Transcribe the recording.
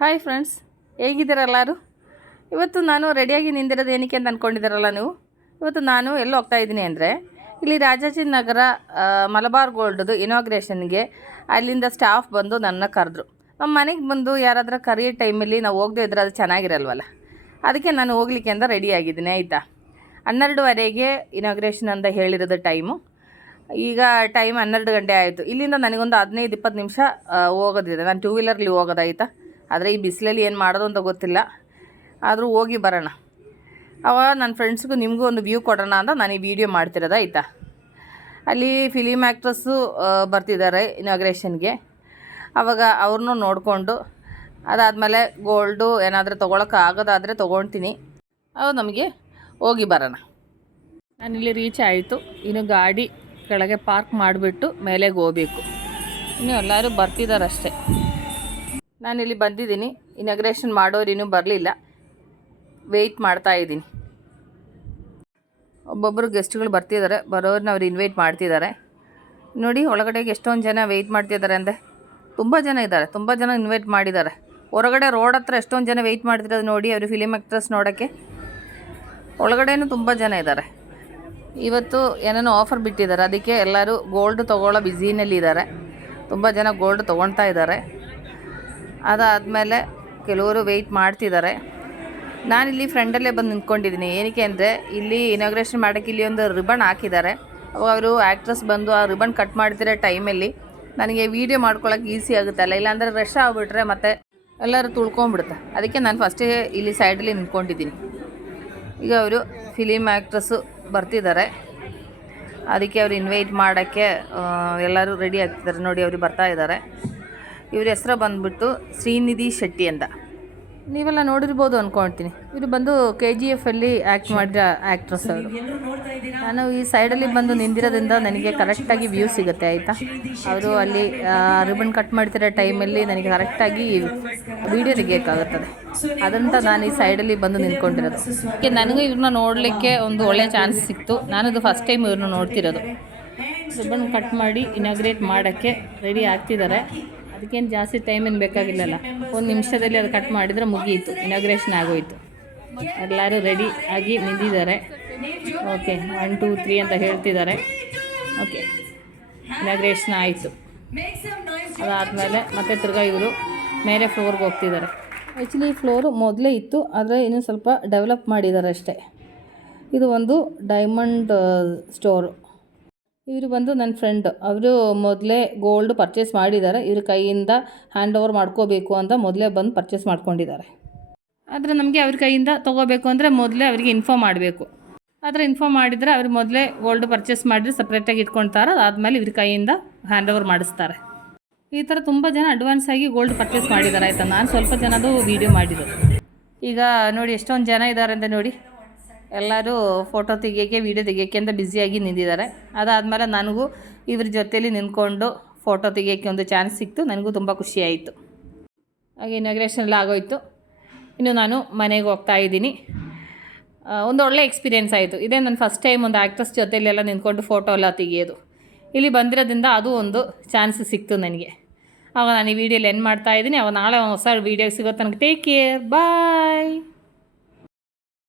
Hi friends, ಹೇಗಿದ್ದೀರ ಎಲ್ಲರೂ? ಇವತ್ತು ನಾನು ರೆಡಿಯಾಗಿ ನಿಂದಿರೋದು ಏನಕ್ಕೆ ಅಂತ ಅಂದ್ಕೊಂಡಿದ್ದೀರಲ್ಲ ನೀವು. ಇವತ್ತು ನಾನು ಎಲ್ಲಿ ಹೋಗ್ತಾಯಿದ್ದೀನಿ ಅಂದರೆ, ಇಲ್ಲಿ ರಾಜಾಜಿನಗರ ಮಲಬಾರ್ ಗೋಲ್ಡ್ದು ಇನಾಗ್ರೇಷನ್ಗೆ ಅಲ್ಲಿಂದ ಸ್ಟಾಫ್ ಬಂದು ನನ್ನ ಕರೆದ್ರು. ನಮ್ಮ ಮನೆಗೆ ಬಂದು ಯಾರಾದರೂ ಕರೆಯೋ ಟೈಮಲ್ಲಿ ನಾವು ಹೋಗದೇ ಇದ್ರೆ ಅದು ಚೆನ್ನಾಗಿರಲ್ವಲ್ಲ. ಅದಕ್ಕೆ ನಾನು ಹೋಗ್ಲಿಕ್ಕೆ ಅಂತ ರೆಡಿಯಾಗಿದ್ದೀನಿ, ಆಯಿತಾ. 12:30ಗೆ ಇನಾಗ್ರೇಷನ್ ಅಂತ ಹೇಳಿರೋದು ಟೈಮು. ಈಗ ಟೈಮ್ 12 ಗಂಟೆ ಆಯಿತು. ಇಲ್ಲಿಂದ ನನಗೊಂದು 15-20 ನಿಮಿಷ ಹೋಗೋದಿದೆ. ನಾನು 2 ವೀಲರ್ಲಿ ಹೋಗೋದಾಯ್ತಾ. ಆದರೆ ಈ ಬಿಸಿಲಲ್ಲಿ ಏನು ಮಾಡೋದು ಅಂತ ಗೊತ್ತಿಲ್ಲ, ಆದರೂ ಹೋಗಿ ಬರೋಣ. ಅವಾಗ ನನ್ನ ಫ್ರೆಂಡ್ಸ್ಗೂ ನಿಮಗೂ ಒಂದು ವ್ಯೂ ಕೊಡೋಣ ಅಂತ ನಾನು ಈ ವಿಡಿಯೋ ಮಾಡ್ತಿರೋದು, ಆಯಿತಾ. ಅಲ್ಲಿ ಫಿಲಿಮ್ ಆ್ಯಕ್ಟ್ರಸ್ಸು ಬರ್ತಿದ್ದಾರೆ ಇನಾಗ್ರೇಷನ್ಗೆ. ಆವಾಗ ಅವ್ರನ್ನೂ ನೋಡಿಕೊಂಡು ಅದಾದಮೇಲೆ ಗೋಲ್ಡು ಏನಾದರೂ ತೊಗೊಳಕ್ಕೆ ಆಗೋದಾದರೆ ತೊಗೊಳ್ತೀನಿ. ಅವು ನಮಗೆ ಹೋಗಿ ಬರೋಣ. ನಾನಿಲ್ಲಿ ರೀಚ್ ಆಯಿತು. ಇನ್ನು ಗಾಡಿ ಕೆಳಗೆ ಪಾರ್ಕ್ ಮಾಡಿಬಿಟ್ಟು ಮೇಲೆಗೆ ಹೋಗಬೇಕು. ಇನ್ನು ಎಲ್ಲರೂ ಬರ್ತಿದ್ದಾರಷ್ಟೇ. ನಾನಿಲ್ಲಿ ಬಂದಿದ್ದೀನಿ. ಇನಾಗ್ರೇಷನ್ ಮಾಡೋರು ಇನ್ನೂ ಬರಲಿಲ್ಲ, ವೆಯ್ಟ್ ಮಾಡ್ತಾಯಿದ್ದೀನಿ. ಒಬ್ಬೊಬ್ಬರು ಗೆಸ್ಟ್ಗಳು ಬರ್ತಿದ್ದಾರೆ. ಬರೋರನ್ನ ಅವ್ರು ಇನ್ವೈಟ್ ಮಾಡ್ತಿದ್ದಾರೆ. ನೋಡಿ ಒಳಗಡೆಗೆ ಎಷ್ಟೊಂದು ಜನ ವೆಯ್ಟ್ ಮಾಡ್ತಿದ್ದಾರೆ ಅಂದರೆ ತುಂಬ ಜನ ಇದ್ದಾರೆ. ತುಂಬ ಜನ ಇನ್ವೈಟ್ ಮಾಡಿದ್ದಾರೆ. ಹೊರಗಡೆ ರೋಡ್ ಹತ್ರ ಎಷ್ಟೊಂದು ಜನ ವೆಯ್ಟ್ ಮಾಡ್ತಿರೋದು ನೋಡಿ, ಅವರು ಫಿಲಿಮ್ ಆ್ಯಕ್ಟ್ರಸ್ ನೋಡೋಕ್ಕೆ. ಒಳಗಡೆನೂ ತುಂಬ ಜನ ಇದ್ದಾರೆ. ಇವತ್ತು ಏನೇನೋ ಆಫರ್ ಬಿಟ್ಟಿದ್ದಾರೆ, ಅದಕ್ಕೆ ಎಲ್ಲರೂ ಗೋಲ್ಡ್ ತೊಗೊಳ್ಳೋ ಬ್ಯುಸಿನಲ್ಲಿದ್ದಾರೆ. ತುಂಬ ಜನ ಗೋಲ್ಡ್ ತೊಗೊಳ್ತಾ ಇದ್ದಾರೆ. ಅದಾದಮೇಲೆ ಕೆಲವರು ವೆಯ್ಟ್ ಮಾಡ್ತಿದ್ದಾರೆ. ನಾನಿಲ್ಲಿ ಫ್ರೆಂಡಲ್ಲೇ ಬಂದು ನಿಂತ್ಕೊಂಡಿದ್ದೀನಿ. ಏನಕ್ಕೆ ಅಂದರೆ ಇಲ್ಲಿ ಇನಾಗ್ರೇಷನ್ ಮಾಡೋಕ್ಕೆ ಇಲ್ಲಿ ಒಂದು ರಿಬನ್ ಹಾಕಿದ್ದಾರೆ. ಅವಾಗ ಅವರು ಆ್ಯಕ್ಟ್ರಸ್ ಬಂದು ಆ ರಿಬನ್ ಕಟ್ ಮಾಡ್ತಿರೋ ಟೈಮಲ್ಲಿ ನನಗೆ ವೀಡಿಯೋ ಮಾಡ್ಕೊಳ್ಳೋಕೆ ಈಸಿ ಆಗುತ್ತಲ್ಲ. ಇಲ್ಲಾಂದರೆ ರಶ್ ಆಗಿಬಿಟ್ರೆ ಮತ್ತೆ ಎಲ್ಲರೂ ತುಳ್ಕೊಂಬಿಡುತ್ತೆ. ಅದಕ್ಕೆ ನಾನು ಫಸ್ಟೇ ಇಲ್ಲಿ ಸೈಡಲ್ಲಿ ನಿಂತ್ಕೊಂಡಿದ್ದೀನಿ. ಈಗ ಅವರು ಫಿಲಿಮ್ ಆ್ಯಕ್ಟ್ರಸ್ಸು ಬರ್ತಿದ್ದಾರೆ. ಅದಕ್ಕೆ ಅವ್ರು ಇನ್ವೈಟ್ ಮಾಡೋಕ್ಕೆ ಎಲ್ಲರೂ ರೆಡಿ ಆಗ್ತಿದ್ದಾರೆ. ನೋಡಿ ಅವರು ಬರ್ತಾ ಇದ್ದಾರೆ. ಇವ್ರ ಹೆಸರು ಶ್ರೀನಿಧಿ ಶೆಟ್ಟಿ ಅಂತ. ನೀವೆಲ್ಲ ನೋಡಿರ್ಬೋದು ಅಂದ್ಕೊಳ್ತೀನಿ. ಇವರು ಬಂದು KGF ಅಲ್ಲಿ ಆ್ಯಕ್ಟ್ ಮಾಡಿರೋ ಆ್ಯಕ್ಟ್ರಸ್ ಅವರು. ನಾನು ಈ ಸೈಡಲ್ಲಿ ಬಂದು ನಿಂದಿರೋದ್ರಿಂದ ನನಗೆ ಕರೆಕ್ಟಾಗಿ ವ್ಯೂ ಸಿಗುತ್ತೆ, ಆಯಿತಾ. ಅವರು ಅಲ್ಲಿ ರಿಬನ್ ಕಟ್ ಮಾಡ್ತಿರೋ ಟೈಮಲ್ಲಿ ನನಗೆ ಕರೆಕ್ಟಾಗಿ ವೀಡಿಯೋ ತೆಗಿಯೋಕ್ಕಾಗುತ್ತದೆ. ಅದಂತ ನಾನು ಈ ಸೈಡಲ್ಲಿ ಬಂದು ನಿಂತ್ಕೊಂಡಿರೋದು. ನನಗೂ ಇವ್ರನ್ನ ನೋಡಲಿಕ್ಕೆ ಒಂದು ಒಳ್ಳೆಯ ಚಾನ್ಸ್ ಸಿಕ್ತು. ನಾನದು ಫಸ್ಟ್ ಟೈಮ್ ಇವ್ರನ್ನ ನೋಡ್ತಿರೋದು. ರಿಬನ್ ಕಟ್ ಮಾಡಿ ಇನಾಗ್ರೇಟ್ ಮಾಡೋಕ್ಕೆ ರೆಡಿ ಆಗ್ತಿದ್ದಾರೆ. ಅದಕ್ಕೇನು ಜಾಸ್ತಿ ಟೈಮೇನು ಬೇಕಾಗಿಲ್ಲಲ್ಲ, 1 ನಿಮಿಷದಲ್ಲಿ ಅದು ಕಟ್ ಮಾಡಿದರೆ ಮುಗಿಯಿತು, ಇನಾಗ್ರೇಷನ್ ಆಗೋಯಿತು. ಎಲ್ಲರೂ ರೆಡಿ ಆಗಿ ನಿಂತಿದ್ದಾರೆ. ಓಕೆ 1 2 3 ಅಂತ ಹೇಳ್ತಿದ್ದಾರೆ. ಓಕೆ, ಇನಾಗ್ರೇಷನ್ ಆಯಿತು. ಅದಾದಮೇಲೆ ಮತ್ತೆ ತಿರ್ಗಾ ಇವರು ಮೇಲೆ ಫ್ಲೋರ್ಗೆ ಹೋಗ್ತಿದ್ದಾರೆ. ಆ್ಯಕ್ಚುಲಿ ಈ ಫ್ಲೋರು ಮೊದಲೇ ಇತ್ತು, ಆದರೆ ಇನ್ನೂ ಸ್ವಲ್ಪ ಡೆವಲಪ್ ಮಾಡಿದ್ದಾರೆ ಅಷ್ಟೇ. ಇದು ಒಂದು ಡೈಮಂಡ್ ಸ್ಟೋರು. ಇವರು ಬಂದು ನನ್ನ ಫ್ರೆಂಡ್. ಅವರು ಮೊದಲೇ ಗೋಲ್ಡ್ ಪರ್ಚೇಸ್ ಮಾಡಿದ್ದಾರೆ. ಇವ್ರ ಕೈಯಿಂದ ಹ್ಯಾಂಡ್ ಓವರ್ ಮಾಡ್ಕೋಬೇಕು ಅಂತ ಮೊದಲೇ ಬಂದು ಪರ್ಚೇಸ್ ಮಾಡ್ಕೊಂಡಿದ್ದಾರೆ. ಆದರೆ ನಮಗೆ ಅವ್ರ ಕೈಯಿಂದ ತೊಗೋಬೇಕು ಅಂದರೆ ಮೊದಲೇ ಅವರಿಗೆ ಇನ್ಫಾರ್ಮ್ ಮಾಡಬೇಕು. ಆದರೆ ಇನ್ಫಾರ್ಮ್ ಮಾಡಿದರೆ ಅವ್ರು ಮೊದಲೇ ಗೋಲ್ಡ್ ಪರ್ಚೇಸ್ ಮಾಡಿದ್ರೆ ಸಪ್ರೇಟಾಗಿ ಇಟ್ಕೊಳ್ತಾರೆ. ಅದಾದಮೇಲೆ ಇವ್ರ ಕೈಯಿಂದ ಹ್ಯಾಂಡ್ ಓವರ್ ಮಾಡಿಸ್ತಾರೆ. ಈ ಥರ ತುಂಬ ಜನ ಅಡ್ವಾನ್ಸ್ ಆಗಿ ಗೋಲ್ಡ್ ಪರ್ಚೇಸ್ ಮಾಡಿದ್ದಾರೆ, ಆಯಿತಾ. ನಾನು ಸ್ವಲ್ಪ ಜನದು ವೀಡಿಯೋ ಮಾಡಿದ್ದು. ಈಗ ನೋಡಿ ಎಷ್ಟೊಂದು ಜನ ಇದ್ದಾರೆ ಅಂತ ನೋಡಿ. ಎಲ್ಲರೂ ಫೋಟೋ ತೆಗಿಯೋಕ್ಕೆ ವೀಡಿಯೋ ತೆಗಿಯೋಕ್ಕೆ ಅಂತ ಬ್ಯುಸಿಯಾಗಿ ನಿಂತಿದ್ದಾರೆ. ಅದಾದಮೇಲೆ ನನಗೂ ಇವ್ರ ಜೊತೆಯಲ್ಲಿ ನಿಂತ್ಕೊಂಡು ಫೋಟೋ ತೆಗಿಯೋಕ್ಕೆ ಒಂದು ಚಾನ್ಸ್ ಸಿಕ್ತು. ನನಗೂ ತುಂಬ ಖುಷಿಯಾಯಿತು. ಹಾಗೆ ಇನಾಗ್ರೇಷನ್ ಎಲ್ಲ ಆಗೋಯಿತು. ಇನ್ನು ನಾನು ಮನೆಗೆ ಹೋಗ್ತಾ ಇದ್ದೀನಿ. ಒಂದು ಒಳ್ಳೆ ಎಕ್ಸ್ಪೀರಿಯೆನ್ಸ್ ಆಯಿತು. ಇದೇ ನನ್ನ ಫಸ್ಟ್ ಟೈಮ್ ಒಂದು ಆ್ಯಕ್ಟ್ರಸ್ ಜೊತೆಯಲ್ಲೆಲ್ಲ ನಿಂತ್ಕೊಂಡು ಫೋಟೋ ಎಲ್ಲ ತೆಗಿಯೋದು. ಇಲ್ಲಿ ಬಂದಿರೋದ್ರಿಂದ ಅದು ಒಂದು ಚಾನ್ಸ್ ಸಿಕ್ತು ನನಗೆ. ಆವಾಗ ನಾನು ಈ ವಿಡಿಯೋಲಿ ಎಂಡ್ ಮಾಡ್ತಾಯಿದ್ದೀನಿ. ಅವಾಗ ನಾಳೆ ಹೊಸ ವೀಡಿಯೋ ಸಿಗೋ ತನಕ ಟೇಕ್ ಕೇರ್, ಬಾಯ್.